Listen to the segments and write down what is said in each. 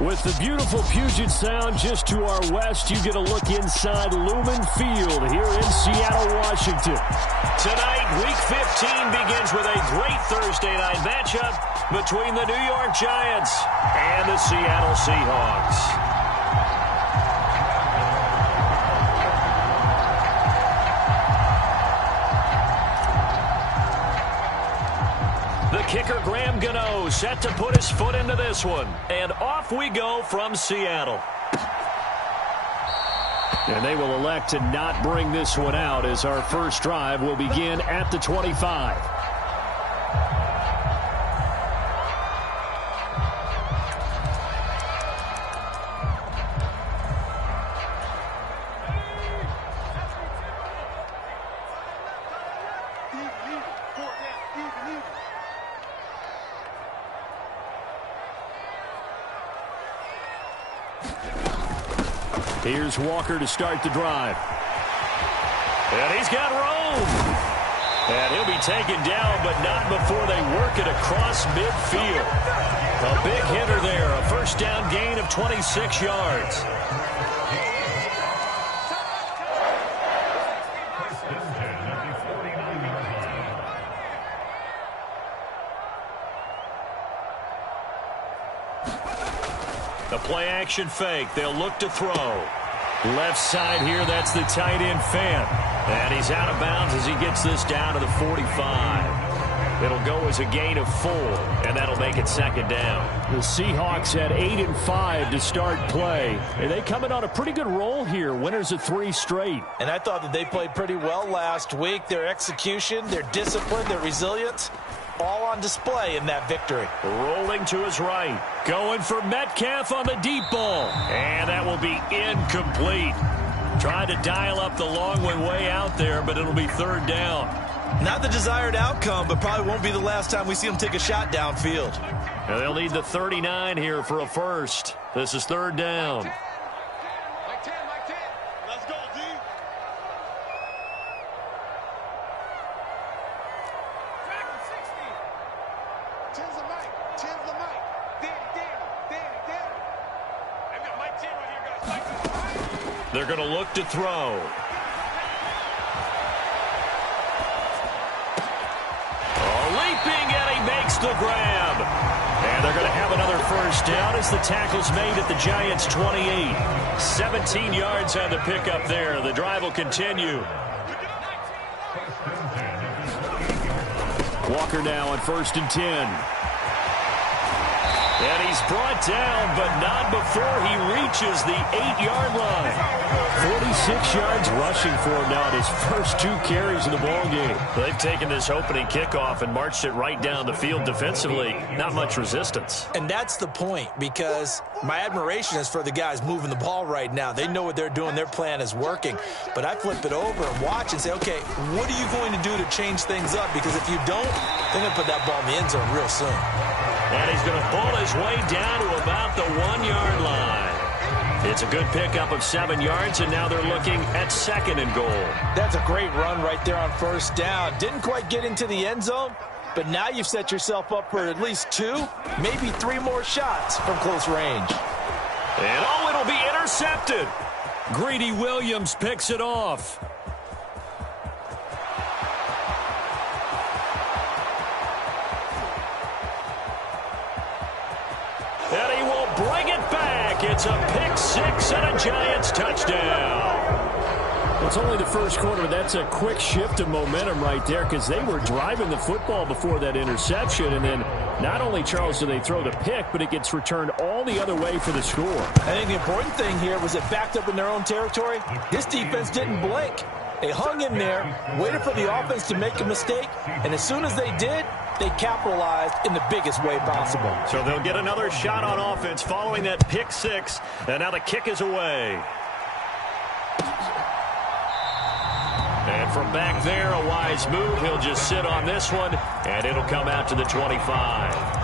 With the beautiful Puget Sound just to our west, you get a look inside Lumen Field here in Seattle, Washington. Tonight, Week 15 begins with a great Thursday night matchup between the New York Giants and the Seattle Seahawks. The kicker, Graham Gano, set to put his foot into this one. And off we go from Seattle. And they will elect to not bring this one out as our first drive will begin at the 25. Here's Walker to start the drive. And he's got room. And he'll be taken down, but not before they work it across midfield. A big hitter there. A first down gain of 26 yards. The play action fake. They'll look to throw. Left side here, that's the tight end fan. And he's out of bounds as he gets this down to the 45. It'll go as a gain of 4, and that'll make it second down. The Seahawks had 8 and 5 to start play. And they come in on a pretty good roll here. Winners of 3 straight. And I thought that they played pretty well last week. Their execution, their discipline, their resilience, all on display in that victory. Rolling to his right. Going for Metcalf on the deep ball. And that will be incomplete. Tried to dial up the long one way out there, but it'll be third down. Not the desired outcome, but probably won't be the last time we see him take a shot downfield. And they'll need the 39 here for a first. This is third down. They're going to look to throw. Leaping, and he makes the grab. And they're going to have another first down as the tackle's made at the Giants' 28. 17 yards on the pickup there. The drive will continue. Walker now on 1st and 10. And he's brought down, but not before he reaches the 8-yard line. 46 yards rushing for him now at his first 2 carries in the ballgame. They've taken this opening kickoff and marched it right down the field defensively. Not much resistance. And that's the point, because my admiration is for the guys moving the ball right now. They know what they're doing. Their plan is working. But I flip it over and watch and say, okay, what are you going to do to change things up? Because if you don't, they're going to put that ball in the end zone real soon. And he's going to pull his way down to about the 1-yard line. It's a good pickup of 7 yards, and now they're looking at 2nd and goal. That's a great run right there on first down. Didn't quite get into the end zone, but now you've set yourself up for at least 2, maybe 3 more shots from close range. And oh, it'll be intercepted. Greedy Williams picks it off. And he will bring it back. It's a pick-6 and a Giants touchdown. It's only the first quarter. That's a quick shift of momentum right there, because they were driving the football before that interception. And then not only, Charles, do they throw the pick, but it gets returned all the other way for the score. I think the important thing here was it backed up in their own territory. This defense didn't blink. They hung in there, waited for the offense to make a mistake, and as soon as they did, they capitalized in the biggest way possible. So they'll get another shot on offense following that pick-6, and now the kick is away. And from back there, a wise move. He'll just sit on this one, and it'll come out to the 25.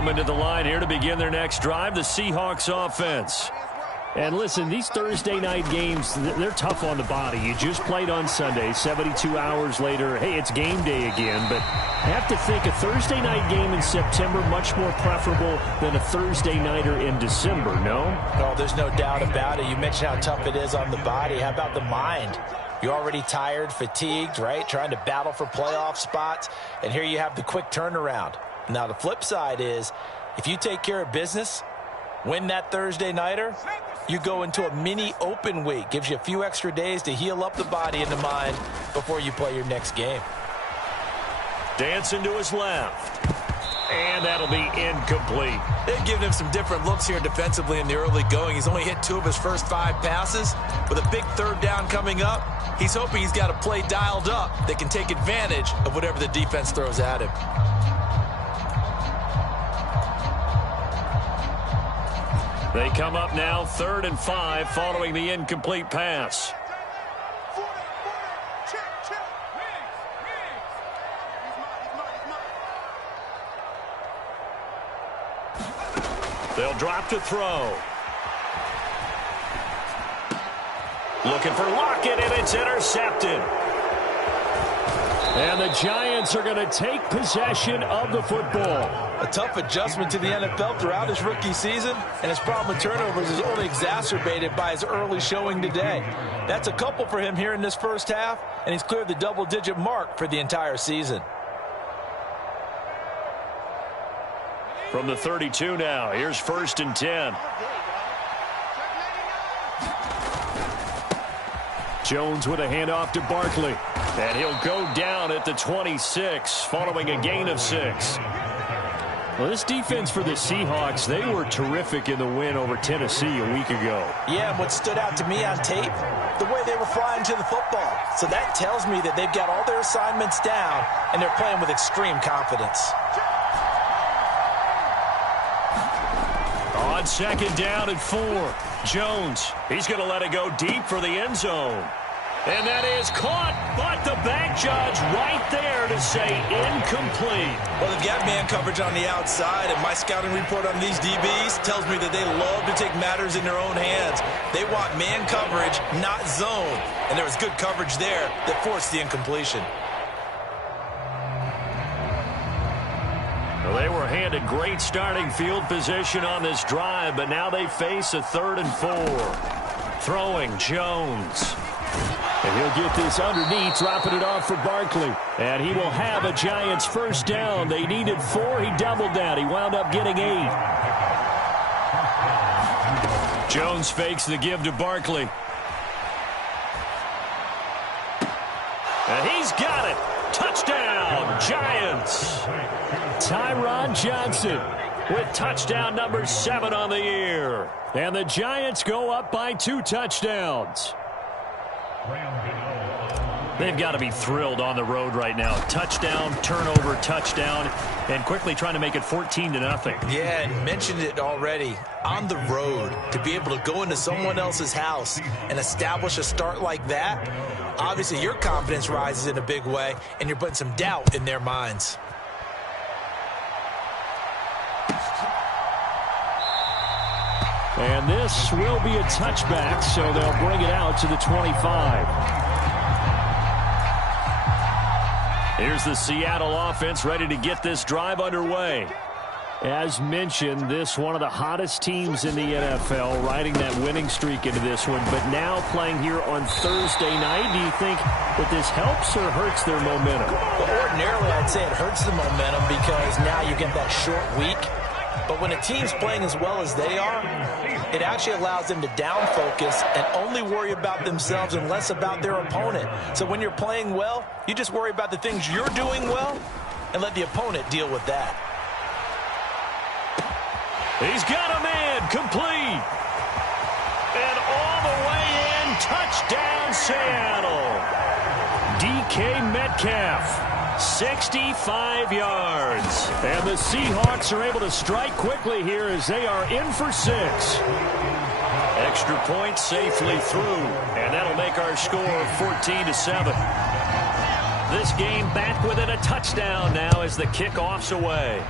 Coming to the line here to begin their next drive, the Seahawks offense. And listen, these Thursday night games, they're tough on the body. You just played on Sunday, 72 hours later. Hey, it's game day again. But I have to think a Thursday night game in September much more preferable than a Thursday nighter in December, no? No, there's no doubt about it. You mentioned how tough it is on the body. How about the mind? You're already tired, fatigued, right? Trying to battle for playoff spots. And here you have the quick turnaround. Now, the flip side is if you take care of business, win that Thursday nighter, you go into a mini open week. Gives you a few extra days to heal up the body and the mind before you play your next game. Dancing to his left. And that'll be incomplete. They've given him some different looks here defensively in the early going. He's only hit 2 of his first 5 passes. With a big third down coming up, he's hoping he's got a play dialed up that can take advantage of whatever the defense throws at him. They come up now 3rd and 5 following the incomplete pass. They'll drop to throw. Looking for Lockett, and it's intercepted. And the Giants are going to take possession of the football. A tough adjustment to the NFL throughout his rookie season, and his problem with turnovers is only exacerbated by his early showing today. That's a couple for him here in this first half, and he's cleared the double-digit mark for the entire season. From the 32 now, here's 1st and 10. Jones with a handoff to Barkley. And he'll go down at the 26 following a gain of 6. Well, this defense for the Seahawks, they were terrific in the win over Tennessee a week ago. Yeah, and what stood out to me on tape, the way they were flying to the football. So that tells me that they've got all their assignments down, and they're playing with extreme confidence. On 2nd down and 4, Jones. He's going to let it go deep for the end zone. And that is caught, but the back judge right there to say incomplete. Well, they've got man coverage on the outside, and my scouting report on these DBs tells me that they love to take matters in their own hands. They want man coverage, not zone. And there was good coverage there that forced the incompletion. Well, they were handed great starting field position on this drive, but now they face a 3rd and 4. Throwing Jones. And he'll get this underneath, dropping it off for Barkley. And he will have a Giants first down. They needed 4. He doubled that. He wound up getting 8. Jones fakes the give to Barkley. And he's got it. Touchdown, Giants. Tyron Johnson with touchdown number 7 on the year. And the Giants go up by 2 touchdowns. They've got to be thrilled on the road right now. Touchdown, turnover, touchdown, and quickly trying to make it 14-0. Yeah, and mentioned it already. On the road, to be able to go into someone else's house and establish a start like that, obviously your confidence rises in a big way, and you're putting some doubt in their minds. And this will be a touchback, so they'll bring it out to the 25. Here's the Seattle offense ready to get this drive underway. As mentioned, this one of the hottest teams in the NFL, riding that winning streak into this one, but now playing here on Thursday night. Do you think that this helps or hurts their momentum? Well, ordinarily, I'd say it hurts the momentum because now you get that short week. But when a team's playing as well as they are, it actually allows them to down focus and only worry about themselves and less about their opponent. So when you're playing well, you just worry about the things you're doing well and let the opponent deal with that. He's got a man, complete. And all the way in, touchdown Seattle. DK Metcalf, 65 yards. And the Seahawks are able to strike quickly here as they are in for 6. Extra point safely through, and that'll make our score 14-7. This game back within a touchdown now as the kickoff's away.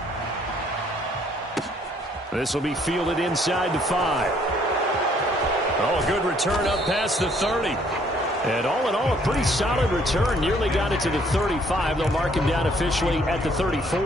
This will be fielded inside the 5. Oh, a good return up past the 30. And all in all, a pretty solid return. Nearly got it to the 35. They'll mark him down officially at the 34.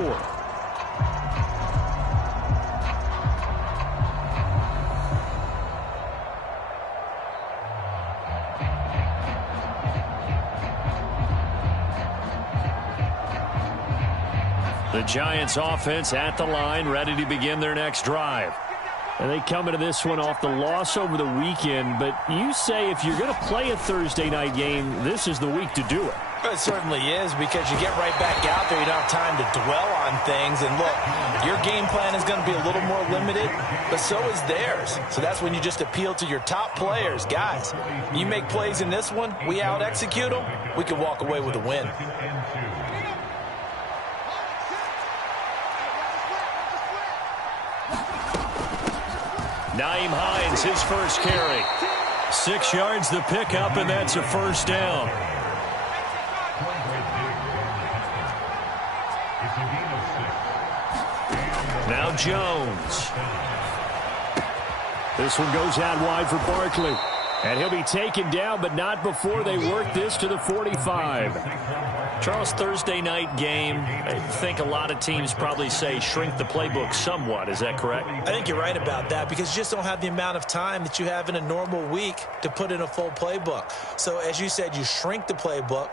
The Giants offense at the line, ready to begin their next drive. And they come into this one off the loss over the weekend. But you say if you're going to play a Thursday night game, this is the week to do it. It certainly is, because you get right back out there. You don't have time to dwell on things. And look, your game plan is going to be a little more limited, but so is theirs. So that's when you just appeal to your top players. Guys, you make plays in this one, we out-execute them, we can walk away with a win. Nyheim Hines, his first carry. 6 yards the pickup, and that's a first down. Now Jones. This one goes out wide for Barkley. And he'll be taken down, but not before they work this to the 45. Charles, Thursday night game, I think a lot of teams probably say shrink the playbook somewhat. Is that correct? I think you're right about that, because you just don't have the amount of time that you have in a normal week to put in a full playbook. So as you said, you shrink the playbook,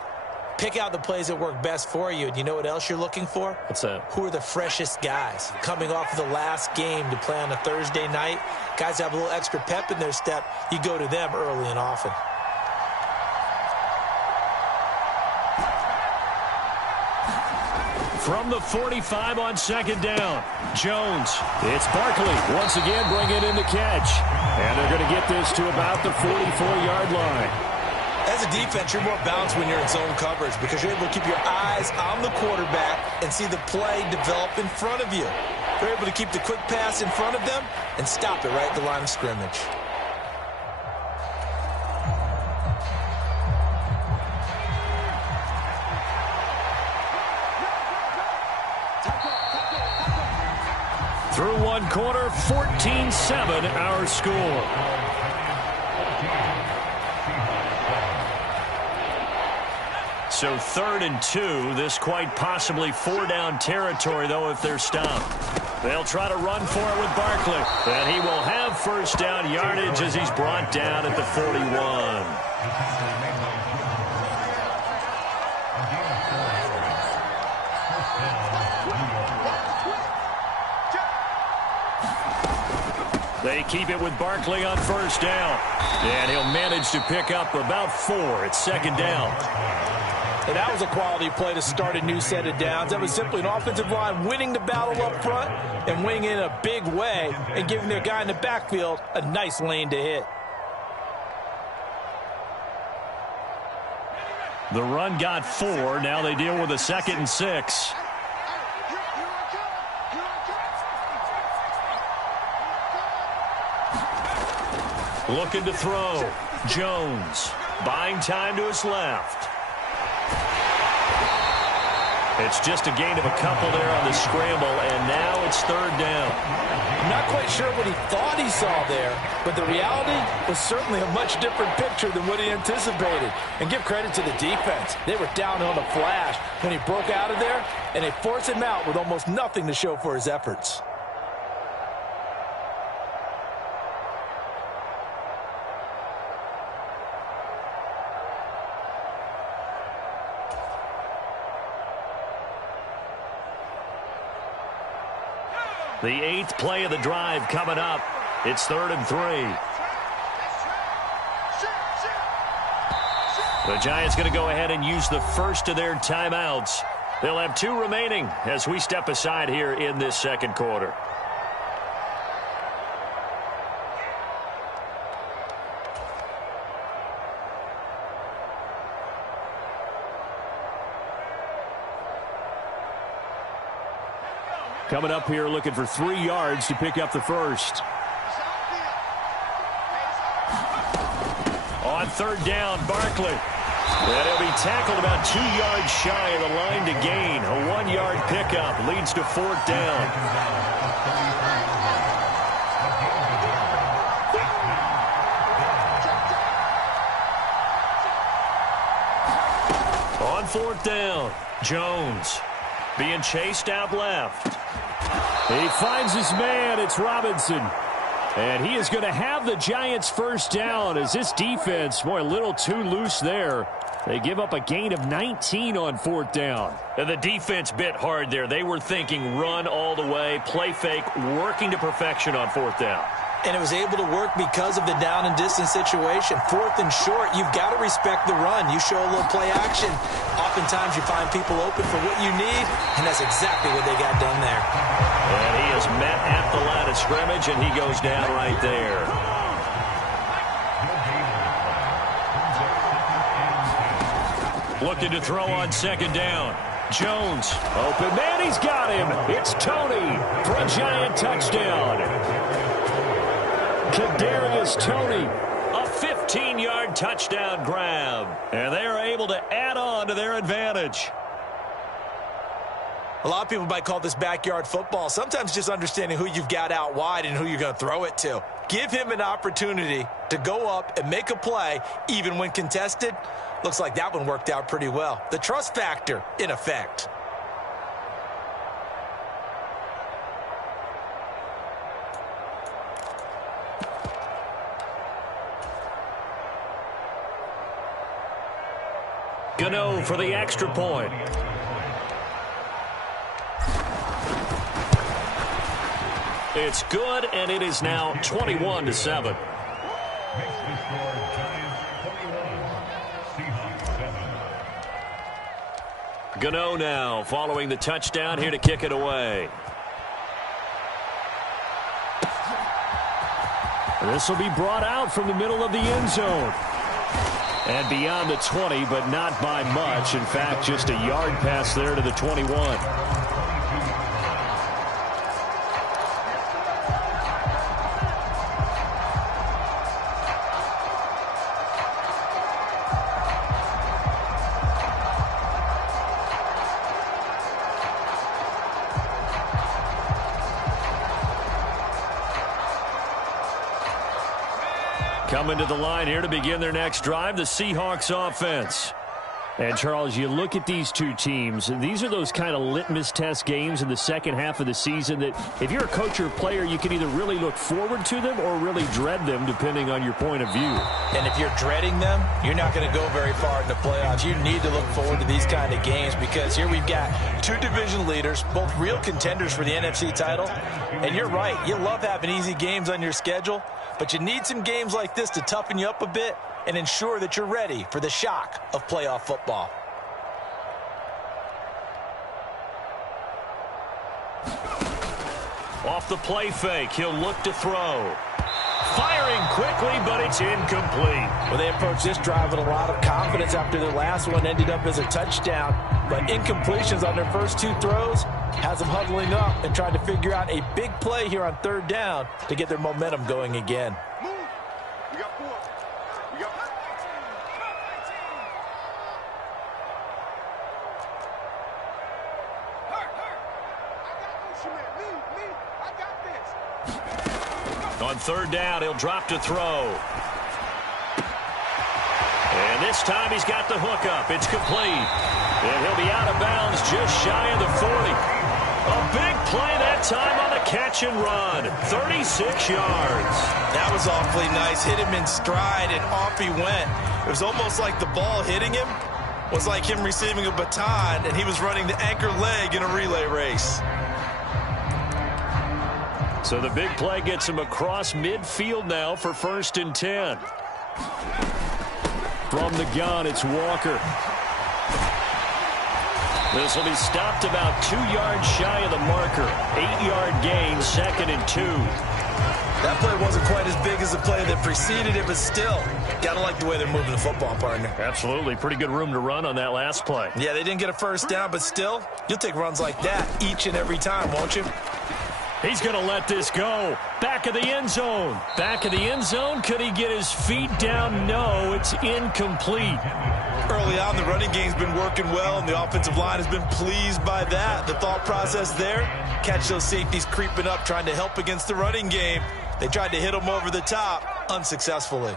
pick out the plays that work best for you. And you know what else you're looking for? What's that? Who are the freshest guys coming off of the last game to play on a Thursday night? Guys have a little extra pep in their step. You go to them early and often. From the 45 on second down, Jones. It's Barkley once again bringing in the catch. And they're going to get this to about the 44-yard line. As a defense, you're more balanced when you're in zone coverage, because you're able to keep your eyes on the quarterback and see the play develop in front of you. You're able to keep the quick pass in front of them and stop it right at the line of scrimmage. Through one quarter, 14-7 our score. So 3rd and 2, this quite possibly 4-down territory, though, if they're stopped. They'll try to run for it with Barkley. And he will have first down yardage as he's brought down at the 41. They keep it with Barkley on first down. And he'll manage to pick up about 4 at second down. And that was a quality play to start a new set of downs. That was simply an offensive line winning the battle up front and winning in a big way and giving their guy in the backfield a nice lane to hit. The run got 4. Now they deal with a 2nd and 6. Looking to throw. Jones buying time to his left. It's just a gain of a couple there on the scramble, and now it's 3rd down. I'm not quite sure what he thought he saw there, but the reality was certainly a much different picture than what he anticipated. And give credit to the defense. They were down on the flash when he broke out of there, and they forced him out with almost nothing to show for his efforts. The 8th play of the drive coming up. It's 3rd and 3. The Giants going to go ahead and use the first of their timeouts. They'll have 2 remaining as we step aside here in this second quarter. Coming up here looking for 3 yards to pick up the first. On 3rd down, Barkley. And he'll be tackled about 2 yards shy of the line to gain. A 1-yard pickup leads to 4th down. On 4th down, Jones being chased out left. He finds his man. It's Robinson. And he is going to have the Giants first down as this defense, boy, a little too loose there. They give up a gain of 19 on 4th down. And the defense bit hard there. They were thinking run all the way, play fake, working to perfection on 4th down. And it was able to work because of the down and distance situation. 4th and short, you've got to respect the run. You show a little play action. Oftentimes you find people open for what you need, and that's exactly what they got done there. And he is met at the line of scrimmage, and he goes down right there. Looking to throw on 2nd down. Jones. Open man, he's got him. It's Tony for a Giant touchdown. Kadarius Toney. A 15-yard touchdown grab. And they are able to add on to their advantage. A lot of people might call this backyard football. Sometimes just understanding who you've got out wide and who you're going to throw it to. Give him an opportunity to go up and make a play, even when contested. Looks like that one worked out pretty well. The trust factor in effect. Gano for the extra point. It's good, and it is now 21-7. Gano now following the touchdown here to kick it away. This will be brought out from the middle of the end zone. And beyond the 20, but not by much. In fact, just a yard pass there to the 21. Coming to the line here to begin their next drive, the Seahawks offense. And, Charles, you look at these two teams, and these are those kind of litmus test games in the second half of the season that if you're a coach or a player, you can either really look forward to them or really dread them, depending on your point of view. And if you're dreading them, you're not going to go very far in the playoffs. You need to look forward to these kind of games because here we've got two division leaders, both real contenders for the NFC title. And you're right, you love having easy games on your schedule, but you need some games like this to toughen you up a bit and ensure that you're ready for the shock of playoff football. Off the play fake, he'll look to throw. Firing quickly, but it's incomplete. Well, they approached this drive with a lot of confidence after their last one ended up as a touchdown. But incompletions on their first two throws has them huddling up and trying to figure out a big play here on 3rd down to get their momentum going again. On 3rd down, he'll drop to throw. And this time he's got the hook up. It's complete. And he'll be out of bounds just shy of the 40. A big play that time on the catch and run. 36 yards. That was awfully nice. Hit him in stride, and off he went. It was almost like the ball hitting him was like him receiving a baton, and he was running the anchor leg in a relay race. So the big play gets him across midfield now for 1st and 10. From the gun, it's Walker. This will be stopped about 2 yards shy of the marker. 8-yard gain, 2nd and 2. That play wasn't quite as big as the play that preceded it, but still, gotta like the way they're moving the football, partner. Absolutely. Pretty good room to run on that last play. Yeah, they didn't get a first down, but still, you'll take runs like that each and every time, won't you? He's going to let this go. Back of the end zone. Back of the end zone. Could he get his feet down? No, it's incomplete. Early on, the running game's been working well, and the offensive line has been pleased by that. The thought process there, catch those safeties creeping up, trying to help against the running game. They tried to hit them over the top, unsuccessfully.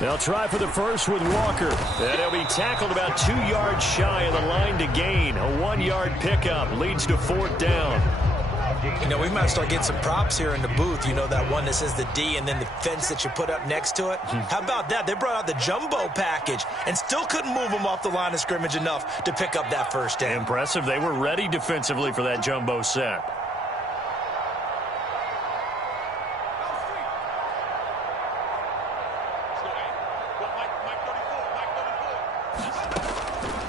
They'll try for the first with Walker. And he'll be tackled about 2 yards shy of the line to gain. A 1-yard pickup leads to 4th down. You know, we might start getting some props here in the booth. You know, that one that says the D and then the fence that you put up next to it? How about that? They brought out the jumbo package and still couldn't move them off the line of scrimmage enough to pick up that first down. Impressive. They were ready defensively for that jumbo set.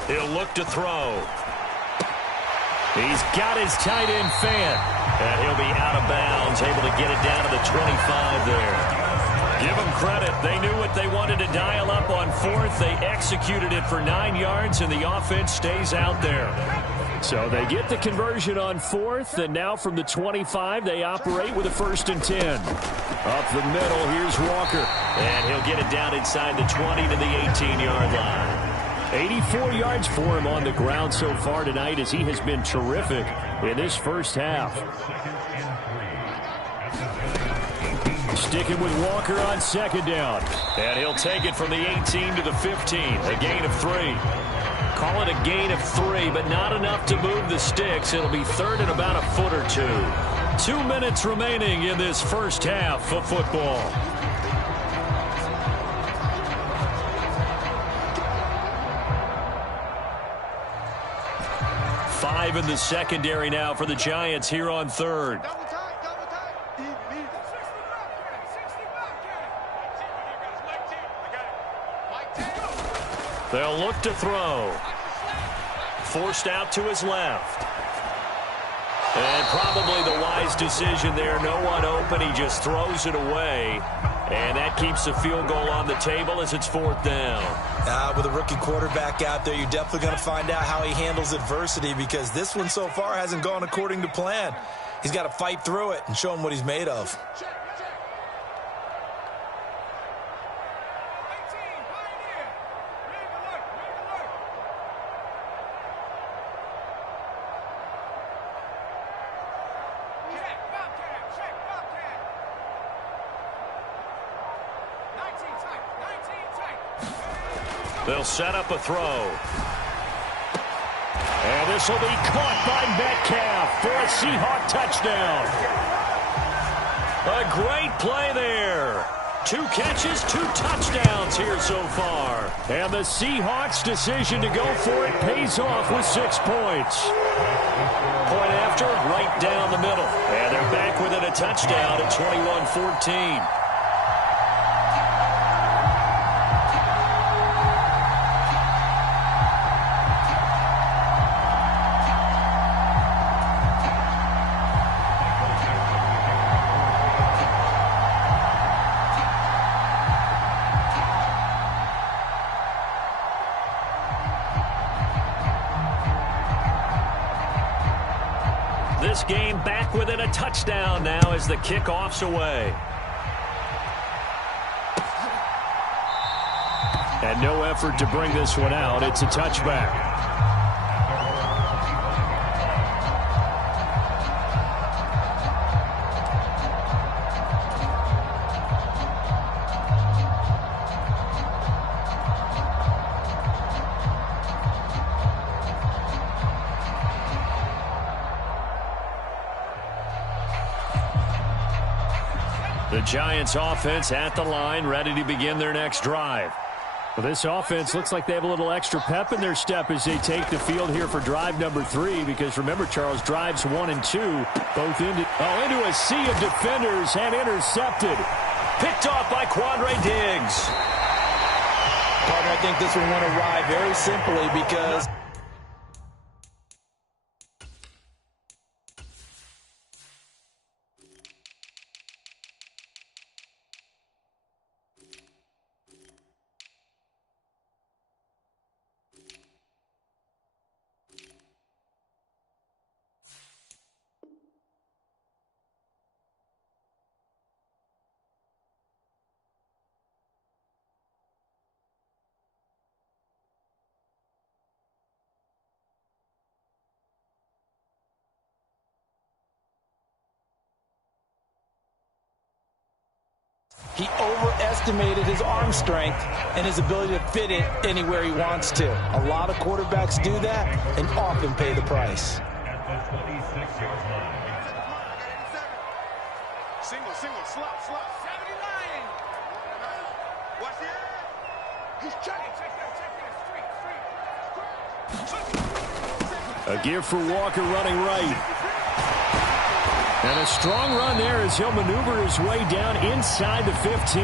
He'll look to throw. He's got his tight end fan. And he'll be out of bounds, able to get it down to the 25 there. Give them credit. They knew what they wanted to dial up on 4th. They executed it for 9 yards, and the offense stays out there. So they get the conversion on 4th, and now from the 25, they operate with a 1st and 10. Up the middle, here's Walker. And he'll get it down inside the 20 to the 18-yard line. 84 yards for him on the ground so far tonight as he has been terrific in this first half. Sticking with Walker on 2nd down. And he'll take it from the 18 to the 15, a gain of 3. Call it a gain of 3, but not enough to move the sticks. It'll be 3rd and about a foot or 2. 2 minutes remaining in this first half of football. 5 in the secondary now for the Giants here on 3rd. They'll look to throw. Forced out to his left. And probably the wise decision there. No one open. He just throws it away. And that keeps the field goal on the table as it's 4th down. With a rookie quarterback out there, you're definitely going to find out how he handles adversity, because this one so far hasn't gone according to plan. He's got to fight through it and show him what he's made of. They'll set up a throw. And this will be caught by Metcalf for a Seahawk touchdown. A great play there. 2 catches, 2 touchdowns here so far. And the Seahawks' decision to go for it pays off with 6 points. Point after, right down the middle. And they're back within a touchdown at 21-14. This game back within a touchdown now as the kickoff's away. And no effort to bring this one out. It's a touchback. The Giants offense at the line, ready to begin their next drive. Well, this offense looks like they have a little extra pep in their step as they take the field here for drive number 3, because remember, Charles, drives 1 and 2 both into a sea of defenders and intercepted. Picked off by Quandre Diggs. Partner, I think this one went awry very simply because He overestimated his arm strength and his ability to fit it anywhere he wants to. A lot of quarterbacks do that and often pay the price. Single, slot. 79. Watch the air. He's checking. A give for Walker running right. And a strong run there as he'll maneuver his way down inside the 15.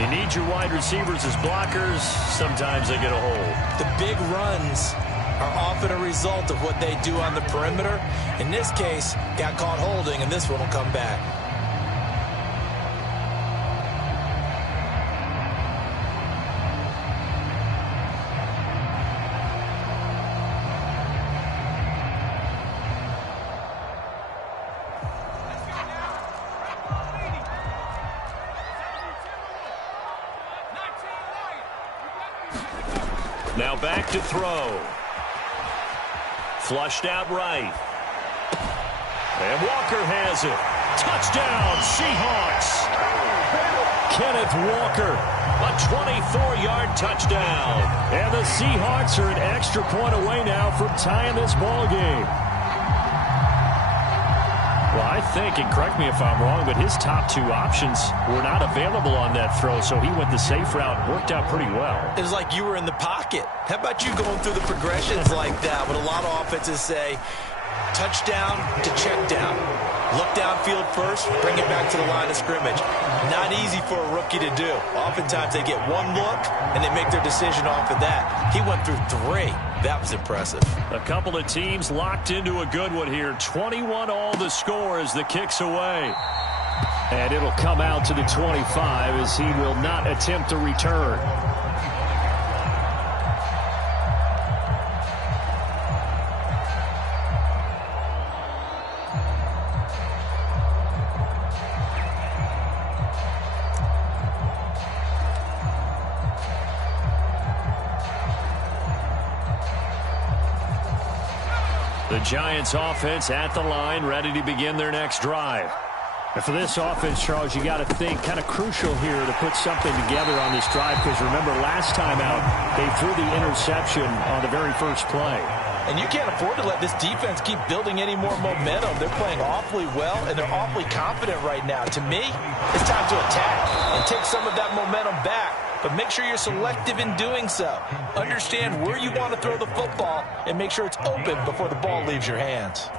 You need your wide receivers as blockers. Sometimes they get a hold. The big runs are often a result of what they do on the perimeter. In this case, got caught holding, and this one will come back. Now back to throw. Flushed out right. And Walker has it. Touchdown, Seahawks. Kenneth Walker, a 24-yard touchdown. And the Seahawks are an extra point away now from tying this ball game. Well, I think, and correct me if I'm wrong, but his top two options were not available on that throw, so he went the safe route. Worked out pretty well. It was like you were in the pocket. How about you going through the progressions like that? What a lot of offenses say, touchdown to check down. Look downfield first, bring it back to the line of scrimmage. Not easy for a rookie to do. Oftentimes they get one look, and they make their decision off of that. He went through three. That was impressive. A couple of teams locked into a good one here. 21 all the score as the kick's away. And it'll come out to the 25 as he will not attempt to return. The Giants offense at the line, ready to begin their next drive. And for this offense, Charles, you got to think kind of crucial here to put something together on this drive, because remember last time out they threw the interception on the very first play. And you can't afford to let this defense keep building any more momentum. They're playing awfully well, and they're awfully confident right now. To me, it's time to attack and take some of that momentum back. But make sure you're selective in doing so. Understand where you want to throw the football and make sure it's open before the ball leaves your hands.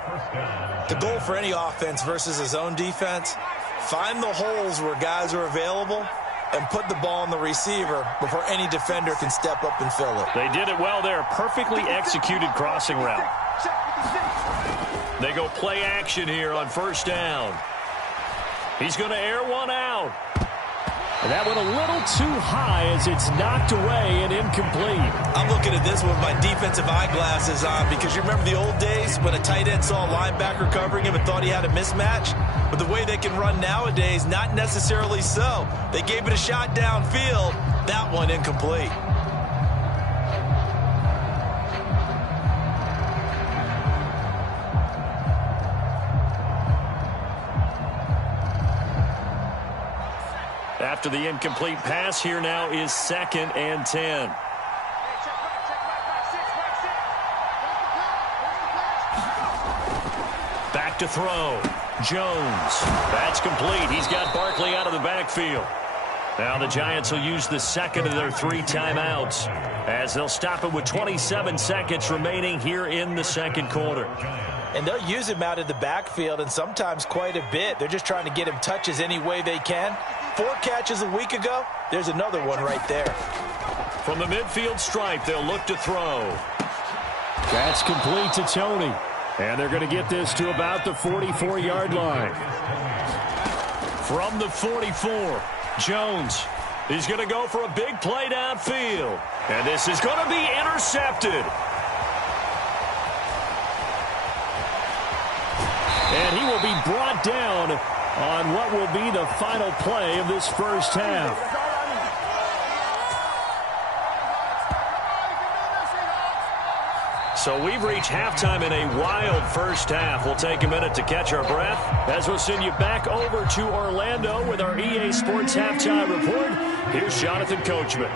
The goal for any offense versus his own defense, find the holes where guys are available and put the ball on the receiver before any defender can step up and fill it. They did it well there. Perfectly executed crossing route. They go play action here on first down. He's going to air one out. And that went a little too high as it's knocked away and incomplete. I'm looking at this with my defensive eyeglasses on, because you remember the old days when a tight end saw a linebacker covering him and thought he had a mismatch? But the way they can run nowadays, not necessarily so. They gave it a shot downfield. That one incomplete. After the incomplete pass, here now is 2nd and 10. Back to throw. Jones. That's complete. He's got Barkley out of the backfield. Now the Giants will use the second of their 3 timeouts as they'll stop it with 27 seconds remaining here in the second quarter. And they'll use him out of the backfield, and sometimes quite a bit. They're just trying to get him touches any way they can. 4 catches a week ago. There's another one right there. From the midfield stripe, they'll look to throw. That's complete to Tony. And they're going to get this to about the 44-yard line. From the 44, Jones. He's going to go for a big play downfield. And this is going to be intercepted. And he will be brought down on what will be the final play of this first half. So we've reached halftime in a wild first half. We'll take a minute to catch our breath as we'll send you back over to Orlando with our EA Sports Halftime Report. Here's Jonathan Coachman.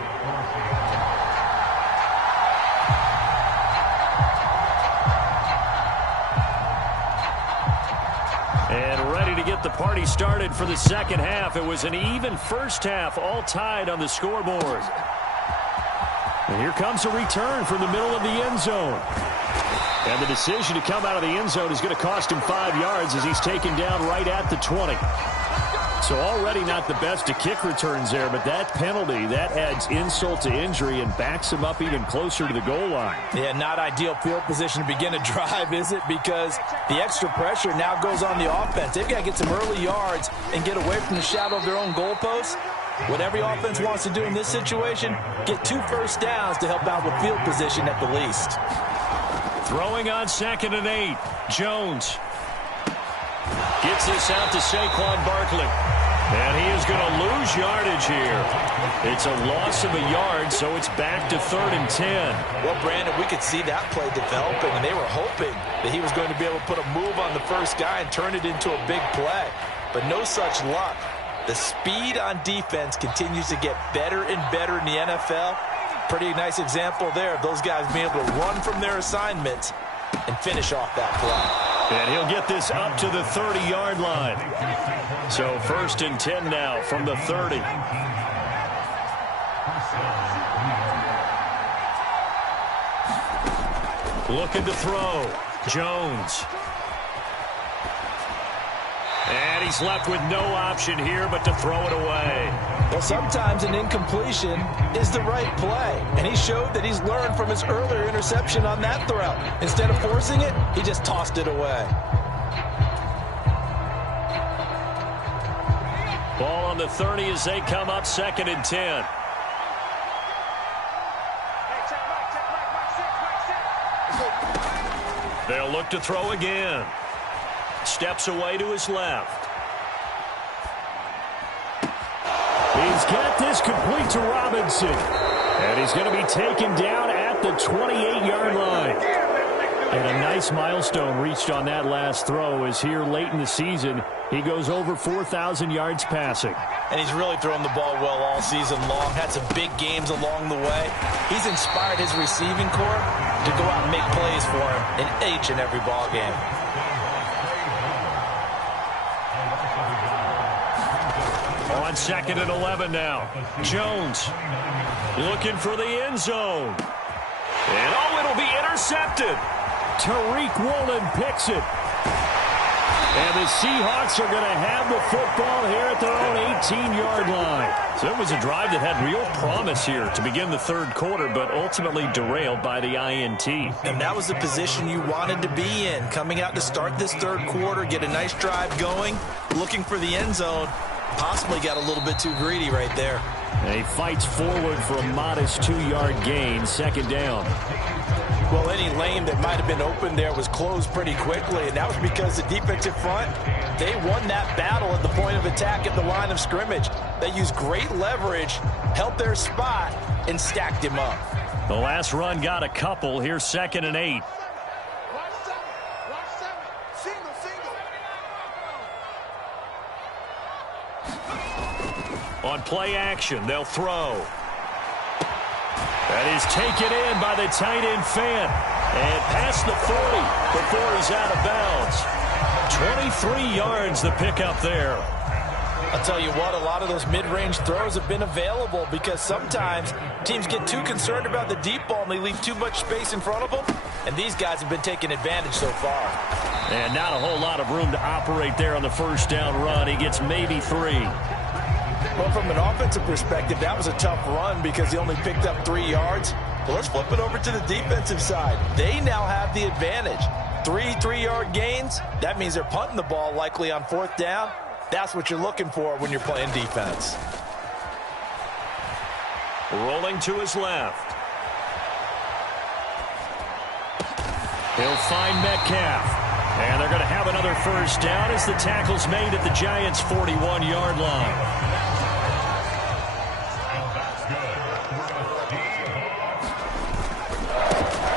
And ready to get the party started for the second half. It was an even first half, all tied on the scoreboard. And here comes a return from the middle of the end zone. And the decision to come out of the end zone is going to cost him 5 yards as he's taken down right at the 20. So already not the best to kick returns there, but that penalty, that adds insult to injury and backs him up even closer to the goal line. Yeah, not ideal field position to begin a drive, is it? Because the extra pressure now goes on the offense. They've got to get some early yards and get away from the shadow of their own goalposts. What every offense wants to do in this situation, get 2 first downs to help out with field position at the least. Throwing on 2nd and 8. Jones gets this out to Saquon Barkley. And he is going to lose yardage here. It's a loss of a yard, so it's back to 3rd and 10. Well, Brandon, we could see that play developing, and they were hoping that he was going to be able to put a move on the first guy and turn it into a big play. But no such luck. The speed on defense continues to get better and better in the NFL. Pretty nice example there of those guys being able to run from their assignments and finish off that play. And he'll get this up to the 30-yard line. So 1st and 10 now from the 30. Looking to throw. Jones. And he's left with no option here but to throw it away. Well, sometimes an incompletion is the right play. And he showed that he's learned from his earlier interception on that throw. Instead of forcing it, he just tossed it away. Ball on the 30 as they come up 2nd and 10. They'll look to throw again. Steps away to his left. He's got this complete to Robinson. And he's going to be taken down at the 28-yard line. And a nice milestone reached on that last throw as here late in the season, he goes over 4,000 yards passing. And he's really thrown the ball well all season long. Had some big games along the way. He's inspired his receiving corps to go out and make plays for him in each and every ball game. On 2nd and 11 now. Jones looking for the end zone. And it'll be intercepted. Tariq Woolen picks it. And the Seahawks are going to have the football here at their own 18-yard line. So it was a drive that had real promise here to begin the 3rd quarter, but ultimately derailed by the INT. And that was the position you wanted to be in. Coming out to start this 3rd quarter, get a nice drive going, looking for the end zone. Possibly got a little bit too greedy right there. And he fights forward for a modest 2-yard gain, 2nd down. Well, any lane that might have been open there was closed pretty quickly, and that was because the defensive front, they won that battle at the point of attack at the line of scrimmage. They used great leverage, held their spot, and stacked him up. The last run got a couple. Here's 2nd and 8. On play action, they'll throw. That is taken in by the tight end Fant. And past the 40 before he's out of bounds. 23 yards the pickup there. I'll tell you what, a lot of those mid-range throws have been available because sometimes teams get too concerned about the deep ball and they leave too much space in front of them. And these guys have been taking advantage so far. And not a whole lot of room to operate there on the 1st down run. He gets maybe 3. Well, from an offensive perspective, that was a tough run because he only picked up 3 yards. But let's flip it over to the defensive side. They now have the advantage. 3-3-yard gains. That means they're punting the ball likely on 4th down. That's what you're looking for when you're playing defense. Rolling to his left. He'll find Metcalf. And they're going to have another 1st down as the tackle's made at the Giants' 41-yard line.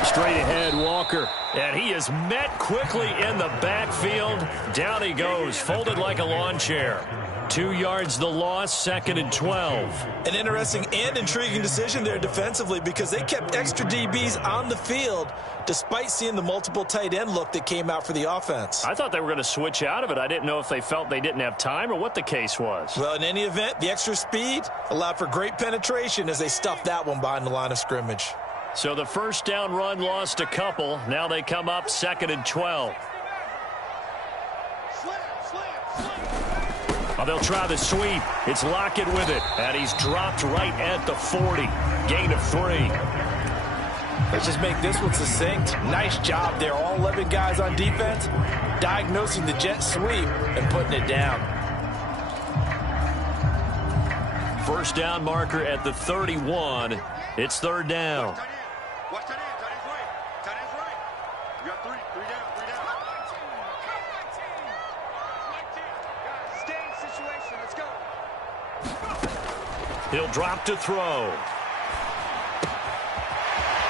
Straight ahead, Walker. And he is met quickly in the backfield. Down he goes, folded like a lawn chair. 2 yards the loss, 2nd and 12. An interesting and intriguing decision there defensively because they kept extra DBs on the field despite seeing the multiple tight end look that came out for the offense. I thought they were going to switch out of it. I didn't know if they felt they didn't have time or what the case was. Well, in any event, the extra speed allowed for great penetration as they stuffed that one behind the line of scrimmage. So the first down run lost a couple. Now they come up 2nd and 12. Oh, they'll try the sweep. It's Lockett with it. And he's dropped right at the 40. Gain of 3. Let's just make this one succinct. Nice job there. All 11 guys on defense diagnosing the jet sweep and putting it down. First down marker at the 31. It's 3rd down. Watch that end. Tight end's right. Tight end's right. You got 3 down. He'll drop to throw.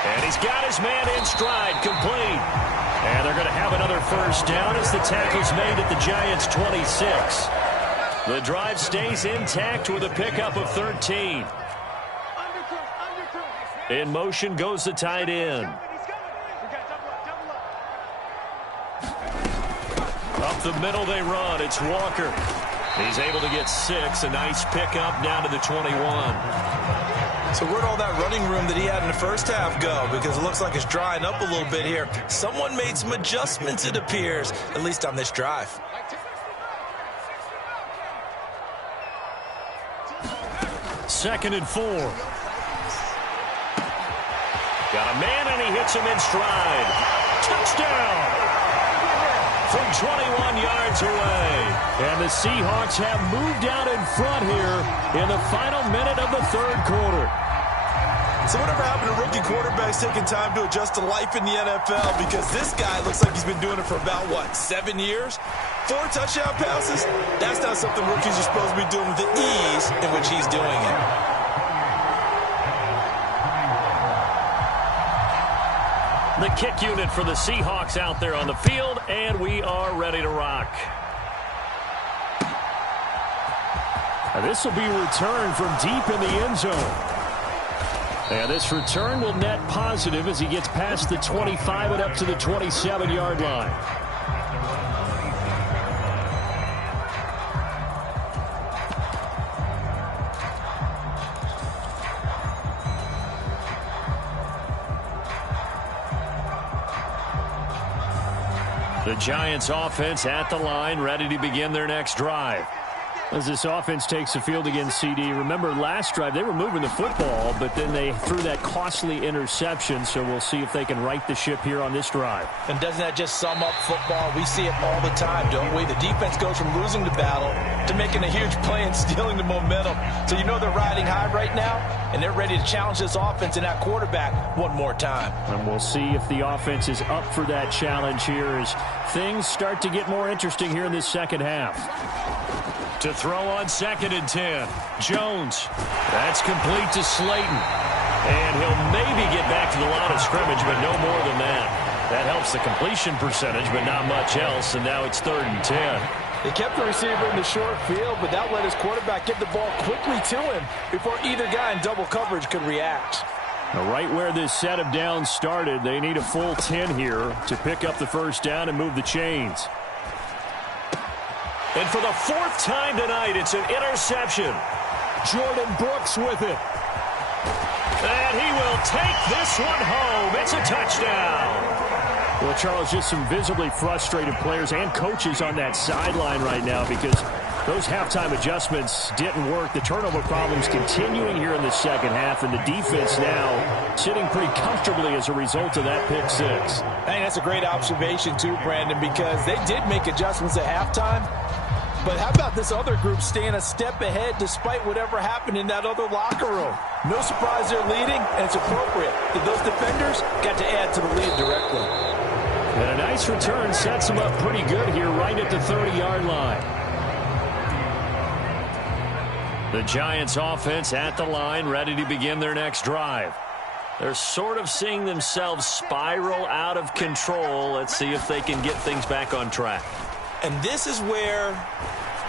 And he's got his man in stride, complete. And they're going to have another first down as the tackle's made at the Giants' 26. The drive stays intact with a pickup of 13. In motion goes the tight end. Up the middle they run. It's Walker. He's able to get 6. A nice pickup down to the 21. So where'd all that running room that he had in the first half go? Because it looks like it's drying up a little bit here. Someone made some adjustments, it appears, at least on this drive. Second and 4. Got a man, and he hits him in stride. Touchdown! From 21 yards away. And the Seahawks have moved out in front here in the final minute of the 3rd quarter. So whatever happened to rookie quarterbacks taking time to adjust to life in the NFL? Because this guy looks like he's been doing it for about, 7 years? 4 touchdown passes? That's not something rookies are supposed to be doing with the ease in which he's doing it. The kick unit for the Seahawks out there on the field, and we are ready to rock. Now this will be returned from deep in the end zone. And this return will net positive as he gets past the 25 and up to the 27-yard line. The Giants offense at the line, ready to begin their next drive. As this offense takes the field against CD, remember last drive they were moving the football, but then they threw that costly interception, so we'll see if they can right the ship here on this drive. And doesn't that just sum up football? We see it all the time, don't we? The defense goes from losing the battle to making a huge play and stealing the momentum. So you know they're riding high right now, and they're ready to challenge this offense and that quarterback one more time. And we'll see if the offense is up for that challenge here as things start to get more interesting here in this second half. To throw on 2nd and 10. Jones. That's complete to Slayton. And he'll maybe get back to the line of scrimmage, but no more than that. That helps the completion percentage, but not much else, and now it's 3rd and 10. They kept the receiver in the short field, but that let his quarterback get the ball quickly to him before either guy in double coverage could react. Now, right where this set of downs started, they need a full 10 here to pick up the first down and move the chains. And for the 4th time tonight, it's an interception. Jordan Brooks with it. And he will take this one home. It's a touchdown. Well, Charles, just some visibly frustrated players and coaches on that sideline right now because those halftime adjustments didn't work. The turnover problems continuing here in the second half, and the defense now sitting pretty comfortably as a result of that pick six. I think that's a great observation too, Brandon, because they did make adjustments at halftime. But how about this other group staying a step ahead despite whatever happened in that other locker room? No surprise they're leading, and it's appropriate that those defenders got to add to the lead directly. And a nice return sets them up pretty good here right at the 30-yard line. The Giants offense at the line, ready to begin their next drive. They're sort of seeing themselves spiral out of control. Let's see if they can get things back on track. And this is where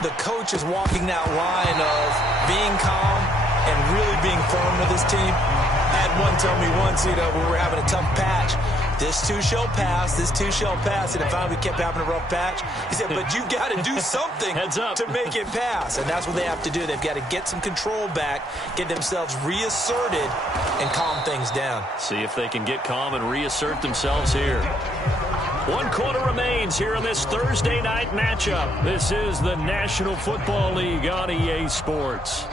the coach is walking that line of being calm and really being firm with his team. I had one tell me once, when we were having a tough patch, this too shall pass, this too shall pass. And finally we kept having a rough patch. He said, but you got to do something to make it pass. And that's what they have to do. They've got to get some control back, get themselves reasserted, and calm things down. See if they can get calm and reassert themselves here. 1 quarter remains here in this Thursday night matchup. This is the National Football League on EA Sports.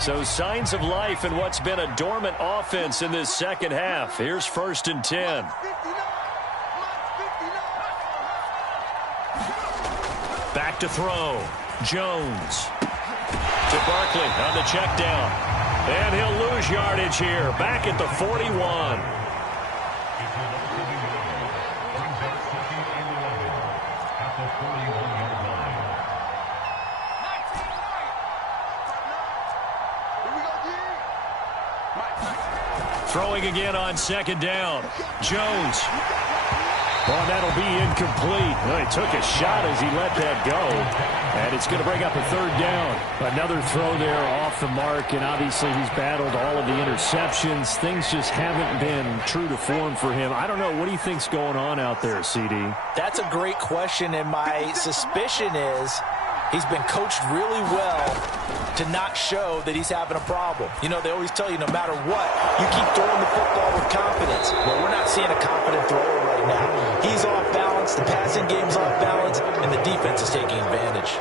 So signs of life in what's been a dormant offense in this second half. Here's 1st and 10. Back to throw. Jones. To Barkley on the check down. And he'll lose yardage here. Back at the 41. Throwing again on 2nd down. Jones. Well, that'll be incomplete. Well, he took a shot as he let that go. And it's going to bring up a 3rd down. Another throw there off the mark, and obviously he's battled all of the interceptions. Things just haven't been true to form for him. I don't know. What do you think's going on out there, CD? That's a great question, and my suspicion is he's been coached really well to not show that he's having a problem. They always tell you no matter what, you keep throwing the football with confidence. Well, we're not seeing a confident thrower right now. He's off balance, the passing game's off balance, and the defense is taking advantage.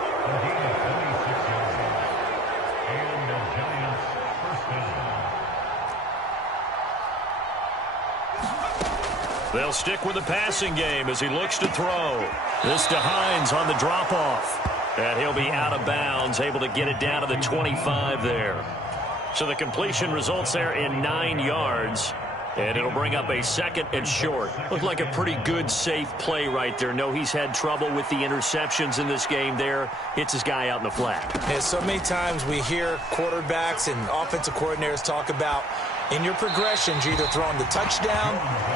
They'll stick with the passing game as he looks to throw. This to Hines on the drop-off. And he'll be out of bounds, able to get it down to the 25 there. So the completion results there in 9 yards. And it'll bring up a 2nd and short. Looked like a pretty good, safe play right there. No, he's had trouble with the interceptions in this game there. Hits his guy out in the flat. Yeah, so many times we hear quarterbacks and offensive coordinators talk about in your progressions, you're either throwing the touchdown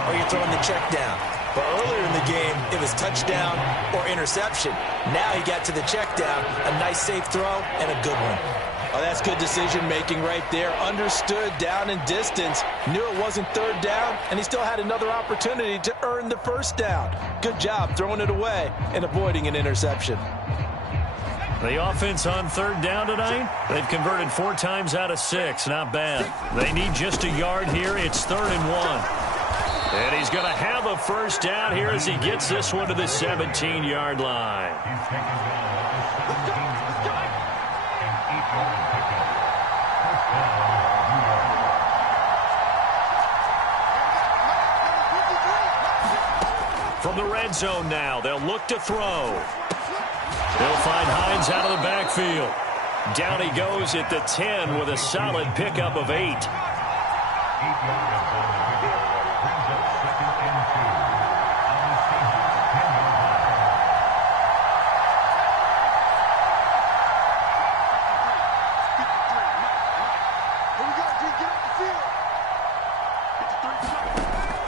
or you're throwing the check down. But earlier in the game, it was touchdown or interception. Now he got to the check down, a nice safe throw, and a good one. Oh, that's good decision-making right there. Understood down and distance. Knew it wasn't 3rd down, and he still had another opportunity to earn the 1st down. Good job throwing it away and avoiding an interception. The offense on 3rd down tonight, they've converted 4 times out of 6. Not bad. They need just a yard here. It's 3rd and 1. And he's going to have a 1st down here as he gets this one to the 17-yard line. From the red zone now, they'll look to throw. They'll find Hines out of the backfield. Down he goes at the 10 with a solid pickup of 8.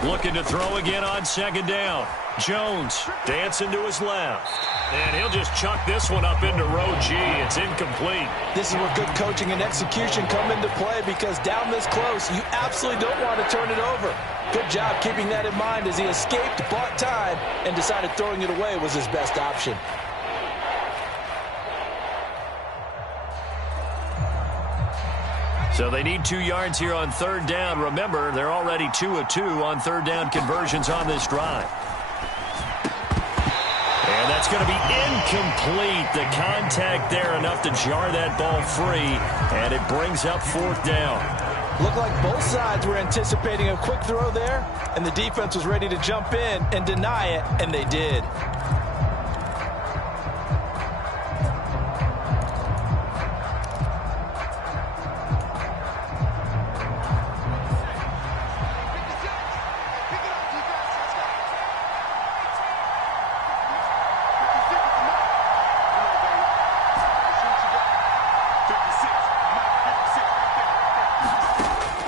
Looking to throw again on 2nd down. Jones dancing to his left. And he'll just chuck this one up into row G. It's incomplete. This is where good coaching and execution come into play, because down this close, you absolutely don't want to turn it over. Good job keeping that in mind as he escaped, bought time, and decided throwing it away was his best option. So they need 2 yards here on 3rd down. Remember, they're already 2 of 2 on 3rd down conversions on this drive. And that's going to be incomplete. The contact there enough to jar that ball free, and it brings up 4th down. Looked like both sides were anticipating a quick throw there, and the defense was ready to jump in and deny it, and they did.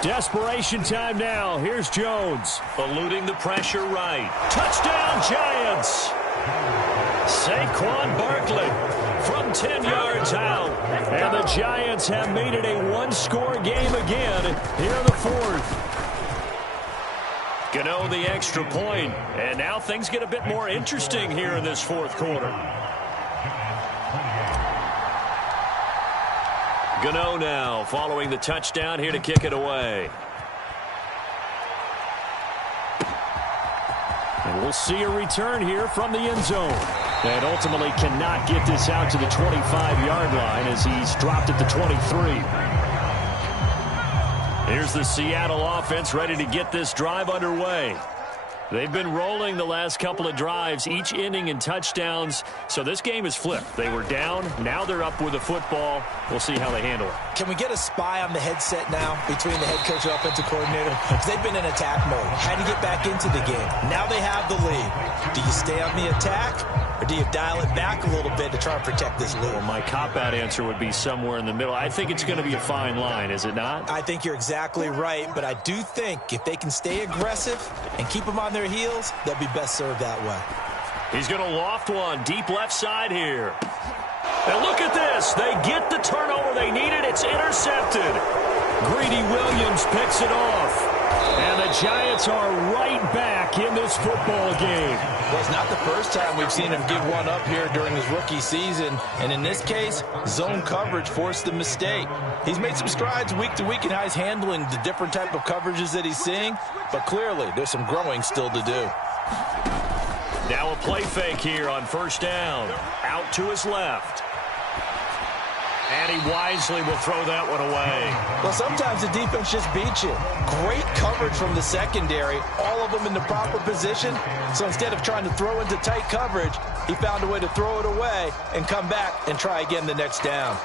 Desperation time now. Here's Jones. Eluding the pressure right. Touchdown, Giants! Saquon Barkley from 10 yards out. And the Giants have made it a one-score game again here in the fourth. Gano the extra point. And now things get a bit more interesting here in this fourth quarter. Gano now following the touchdown here to kick it away. And we'll see a return here from the end zone. And ultimately cannot get this out to the 25-yard line as he's dropped at the 23. Here's the Seattle offense ready to get this drive underway. They've been rolling the last couple of drives, each inning in touchdowns. So this game is flipped. They were down. Now they're up with the football. We'll see how they handle it. Can we get a spy on the headset now between the head coach and offensive coordinator? Because they've been in attack mode. Had to get back into the game. Now they have the lead. Do you stay on the attack, or do you dial it back a little bit to try and protect this lead? Well, my cop-out answer would be somewhere in the middle. I think it's going to be a fine line, is it not? I think you're exactly right, but I do think if they can stay aggressive and keep them on their heels, they'll be best served that way. He's going to loft one deep left side here. And look at this. They get the turnover they needed. It's intercepted. Greedy Williams picks it off. And the Giants are right back in this football game. Well, it's not the first time we've seen him give one up here during his rookie season. And in this case, zone coverage forced the mistake. He's made some strides week to week in how he's handling the different type of coverages that he's seeing. But clearly, there's some growing still to do. Now a play fake here on first down. Out to his left. And he wisely will throw that one away. Well, sometimes the defense just beats you. Great coverage from the secondary, all of them in the proper position. So instead of trying to throw into tight coverage, he found a way to throw it away and come back and try again the next down.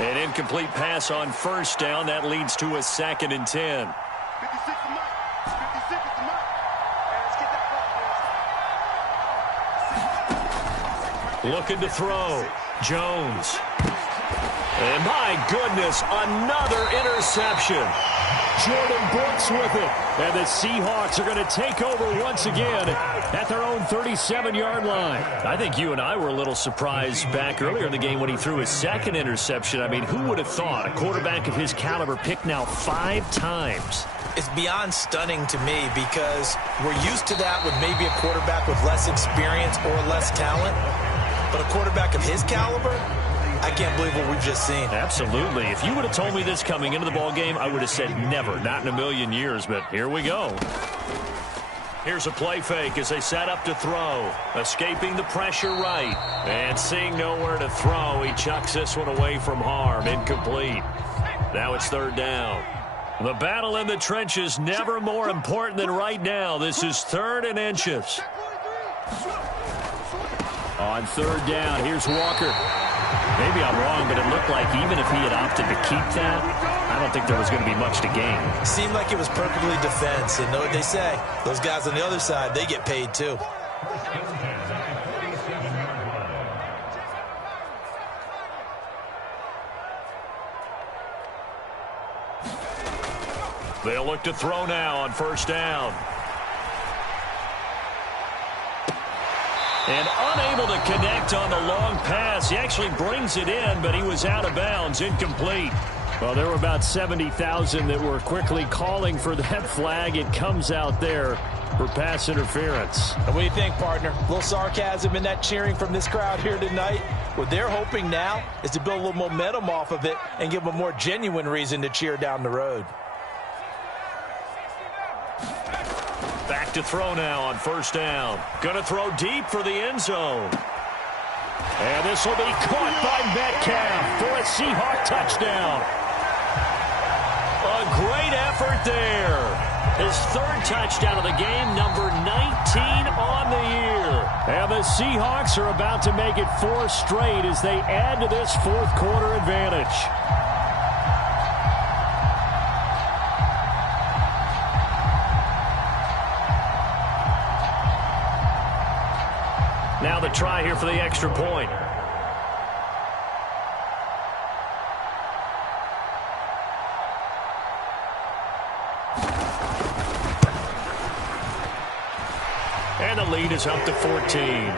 An incomplete pass on first down. That leads to a 2nd and 10. 56 to Mike. 56 to Mike. Let's get that ball, Looking to throw. Jones. And my goodness, another interception. Jordan Brooks with it. And the Seahawks are going to take over once again at their own 37-yard line. I think you and I were a little surprised back earlier in the game when he threw his 2nd interception. I mean, who would have thought a quarterback of his caliber picked now 5 times? It's beyond stunning to me because we're used to that with maybe a quarterback with less experience or less talent. But a quarterback of his caliber, I can't believe what we've just seen. Absolutely. If you would have told me this coming into the ball game, I would have said never, not in a million years, but here we go. Here's a play fake as they set up to throw. Escaping the pressure right. And seeing nowhere to throw, he chucks this one away from harm. Incomplete. Now it's 3rd down. The battle in the trenches never more important than right now. This is 3rd and inches. On 3rd down, here's Walker. Maybe I'm wrong, but it looked like even if he had opted to keep that, I don't think there was going to be much to gain. Seemed like it was perfectly defense. And know what they say? Those guys on the other side, they get paid too. They'll look to throw now on first down. And unable to connect on the long pass. He actually brings it in, but he was out of bounds, incomplete. Well, there were about 70,000 that were quickly calling for that flag. It comes out there for pass interference. And what do you think, partner? A little sarcasm in that cheering from this crowd here tonight. What they're hoping now is to build a little momentum off of it and give them a more genuine reason to cheer down the road. Back to throw now on first down. Going to throw deep for the end zone. And this will be caught by Metcalf for a Seahawk touchdown. A great effort there. His 3rd touchdown of the game, number 19 on the year. And the Seahawks are about to make it 4 straight as they add to this fourth quarter advantage. Now the try here for the extra point. And the lead is up to 14.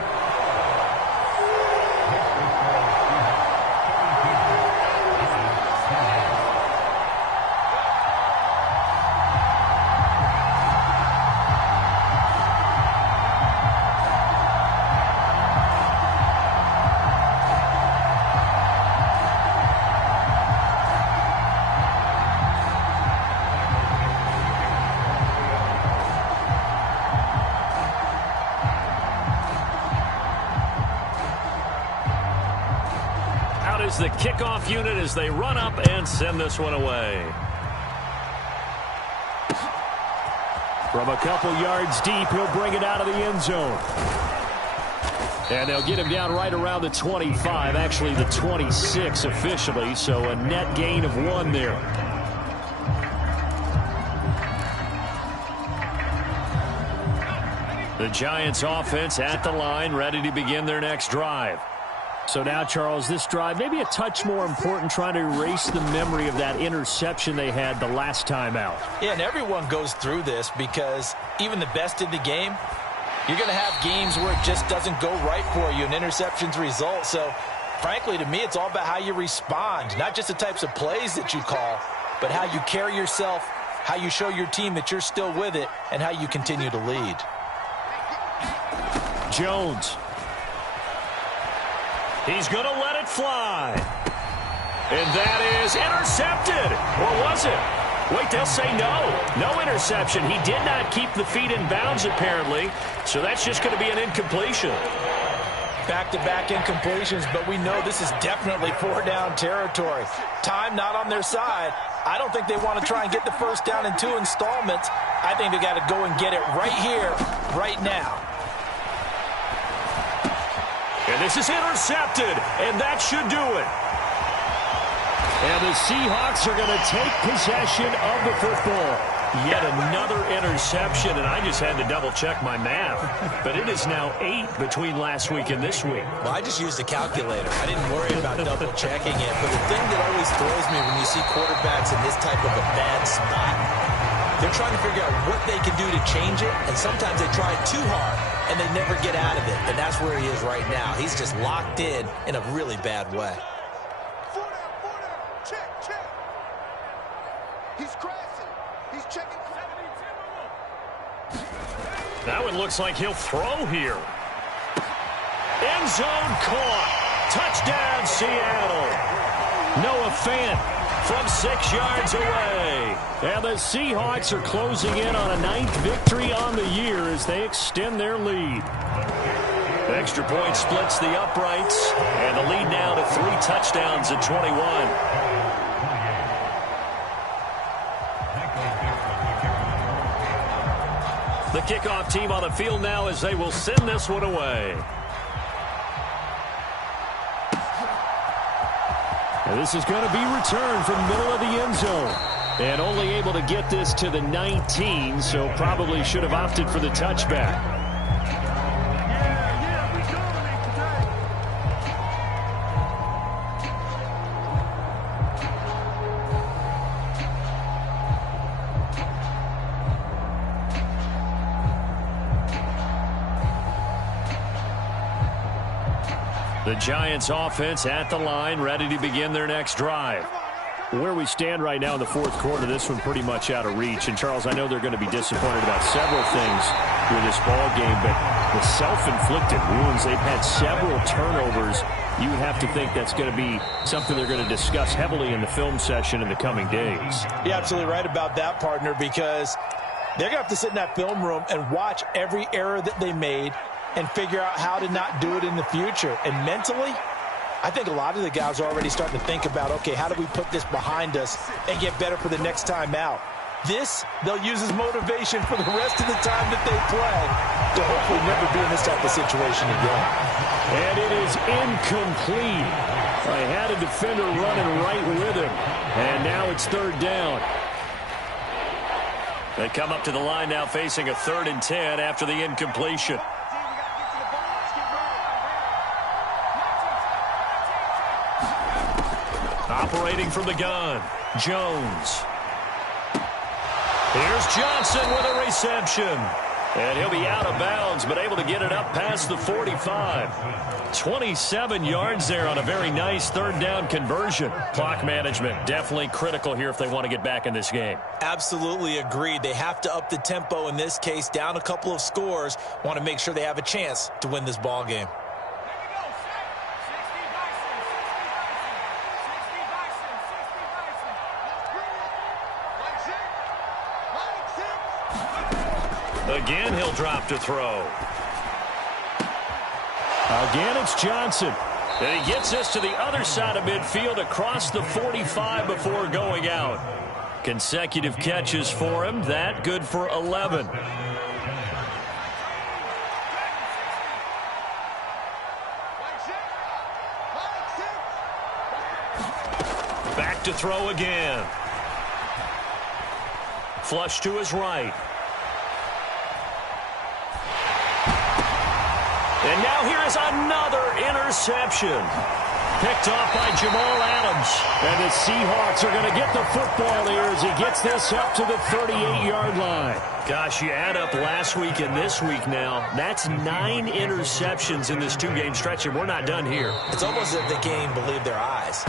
The kickoff unit as they run up and send this one away. From a couple yards deep, he'll bring it out of the end zone. And they'll get him down right around the 25, actually the 26 officially, so a net gain of 1 there. The Giants offense at the line, ready to begin their next drive. So now, Charles, this drive may be a touch more important, trying to erase the memory of that interception they had the last time out. Yeah, and everyone goes through this because even the best in the game, you're going to have games where it just doesn't go right for you, and interceptions result. So, frankly, to me, it's all about how you respond, not just the types of plays that you call, but how you carry yourself, how you show your team that you're still with it, and how you continue to lead. Jones. He's going to let it fly. And that is intercepted. Or was it? Wait, they'll say no. No interception. He did not keep the feet in bounds, apparently. So that's just going to be an incompletion. Back-to-back incompletions, but we know this is definitely 4-down territory. Time not on their side. I don't think they want to try and get the first down in 2 installments. I think they got to go and get it right here, right now. And this is intercepted, and that should do it. And the Seahawks are going to take possession of the football. Yet another interception, and I just had to double-check my math. But it is now 8 between last week and this week. Well, I just used a calculator. I didn't worry about double-checking it. But the thing that always throws me when you see quarterbacks in this type of a bad spot, they're trying to figure out what they can do to change it, and sometimes they try too hard, and they never get out of it. And that's where he is right now. He's just locked in a really bad way. Check. He's crashing. He's checking. Now it looks like he'll throw here. End zone caught. Touchdown, Seattle. Noah Fant from 6 yards away. And the Seahawks are closing in on a 9th victory on the year as they extend their lead. Extra point splits the uprights, and the lead now to 3 touchdowns at 21. The kickoff team on the field now as they will send this one away. And this is going to be returned from middle of the end zone. And only able to get this to the 19, so probably should have opted for the touchback. The Giants offense at the line, ready to begin their next drive. Where we stand right now in the fourth quarter, this one pretty much out of reach. And, Charles, I know they're going to be disappointed about several things with this ball game, but the self-inflicted wounds, they've had several turnovers. You would have to think that's going to be something they're going to discuss heavily in the film session in the coming days. You're absolutely right about that, partner, because they're going to have to sit in that film room and watch every error that they made and figure out how to not do it in the future. And mentally, I think a lot of the guys are already starting to think about, okay, how do we put this behind us and get better for the next time out? This, they'll use as motivation for the rest of the time that they play to hopefully never be in this type of situation again. And it is incomplete. I had a defender running right with him. And now it's 3rd down. They come up to the line now facing a 3rd and 10 after the incompletion. Operating from the gun, Jones. Here's Johnson with a reception. And he'll be out of bounds, but able to get it up past the 45. 27 yards there on a very nice third down conversion. Clock management definitely critical here if they want to get back in this game. Absolutely agreed. They have to up the tempo in this case, down a couple of scores. Want to make sure they have a chance to win this ball game. Again, he'll drop to throw. Again, it's Johnson. And he gets this to the other side of midfield across the 45 before going out. Consecutive catches for him. That good for 11. Back to throw again. Flush to his right. And now here is another interception. Picked off by Jamal Adams. And the Seahawks are going to get the football here as he gets this up to the 38-yard line. Gosh, you add up last week and this week now. That's 9 interceptions in this 2-game stretch, and we're not done here. It's almost as if they can't even believe their eyes.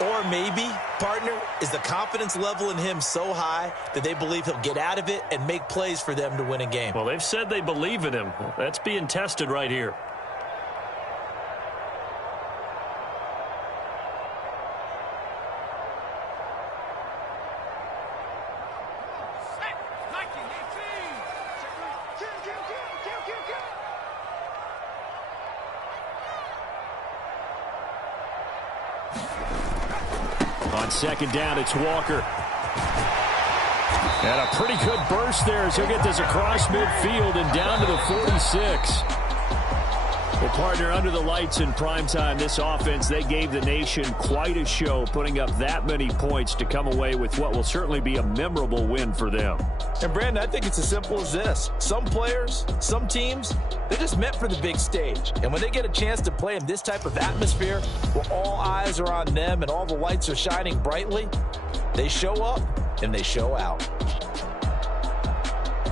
Or maybe, partner, is the confidence level in him so high that they believe he'll get out of it and make plays for them to win a game. Well, they've said they believe in him. That's being tested right here. On second down, it's Walker. And a pretty good burst there as he'll get this across midfield and down to the 46. Well, partner, under the lights in primetime, this offense, they gave the nation quite a show, putting up that many points to come away with what will certainly be a memorable win for them. And, Brandon, I think it's as simple as this. Some players, some teams, they're just meant for the big stage. And when they get a chance to play in this type of atmosphere where all eyes are on them and all the lights are shining brightly, they show up and they show out.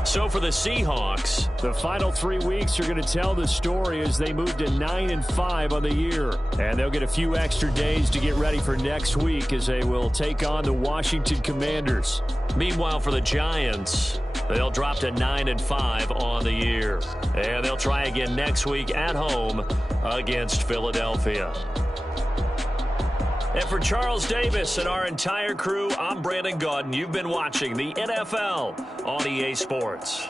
So for the Seahawks, the final 3 weeks are going to tell the story as they move to 9-5 on the year. And they'll get a few extra days to get ready for next week as they will take on the Washington Commanders. Meanwhile, for the Giants, they'll drop to 9-5 on the year. And they'll try again next week at home against Philadelphia. And for Charles Davis and our entire crew, I'm Brandon Gaudin. You've been watching the NFL on EA Sports.